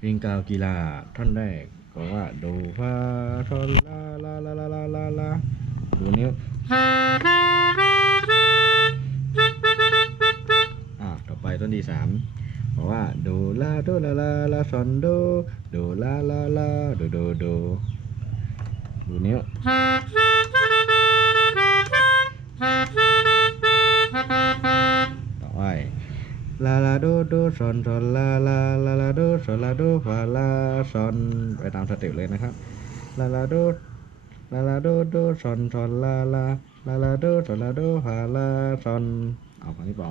เริงกาวกีฬาท่อนแรกก็ว่าโดฟาทอนลาลาลาลาลาลาลาดูนิ้วอ่าต่อไปต้นที่สามบอกว่าโดลาโดลาลาลาซอนโดโดลาลาลาโดโดโดดูนิ้วต่อไปลาลาโดโดซอนซอนลาลาลา โดซอนลาโดฟาลาซอนไปตามสเต็ปเลยนะครับลาลาโดลาลาโดโดซอนซอนลาลาลาลาโดซอนลาโดฟาลาซอนเอาฟังที่เปล่า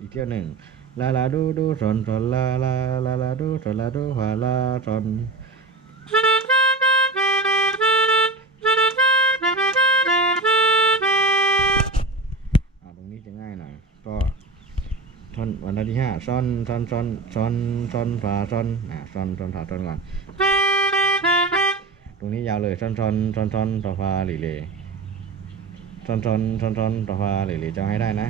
อีกเที่ยวหนึ่งลาลาดโดซอนซอนลาลาลาลาโดซอนลาโดฟาลาซอน จะง่ายหน่อย ก็ท่อนวันที่ห้าซ้อนซ้อนซ้อนซ้อนซ้อนฟาซ้อนอ่าซอนซ้อนฟาซ้อนก่อนตรงนี้ยาวเลยซ้อนซ้อนซ้อนซ้อนต่อฟาหลีเลซอนซ้อนซ้อนซ้อนต่อฟาหลีเลจะให้ได้นะ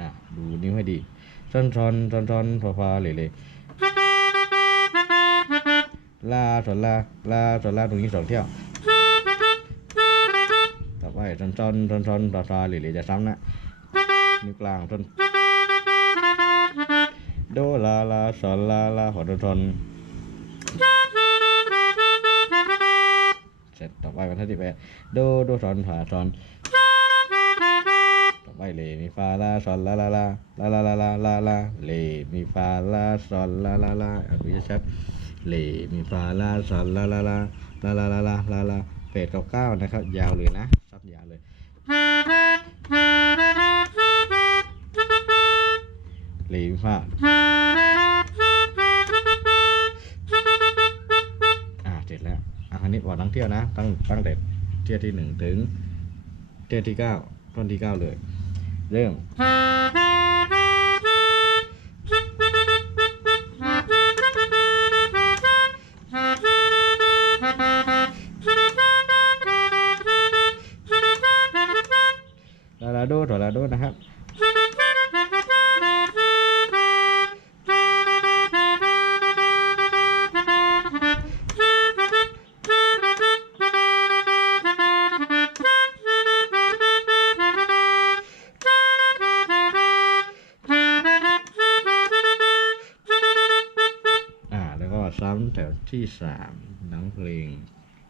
อะดูนิ้วให้ดีซ้อนซ้อนซ้อนซ้อนต่อฟาหลีเลลาซอนลาลาซอนลาตรงนี้สองเที่ยว ซอนซอนซอนซอนต่อฟาหลีเลจะซ้ำนะนิ้วกลางซอนโดลาลาซอนลาลาหัวดนซอนเสร็จต่อไปวันที่แปดโดโดซอนฟาซอนต่อไปเลมีฟาลาซอนลาลาลาลาลาลาลาลาลาเลมีฟาลาซอนลาลาลาอะดูชัดเลมีฟาลาซอนลาลาลาลาลาลาลาลา เฟดเก้าเก้านะครับ ยาวเลยนะซับยาวเลย เลมีฟาอ่าเสร็จแล้วอะคราวนี้บอกทั้งเที่ยวนะ ตั้งตั้งแต่เที่ยวที่หนึ่งถึงเที่ยวที่เก้าต้นที่เก้าเลย เริ่ม ลาลาโดถอลาโดนะครับแล้วก็ซ้ำแถวที่สามหนังเพลง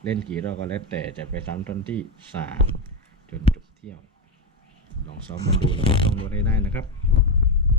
เล่นกี่รอบก็แล้วแต่จะไปซ้ำต้นที่สามจนจบเที่ยว ลองซ้อมกันดูแล้วก็ต้องรู้ให้ได้นะครับ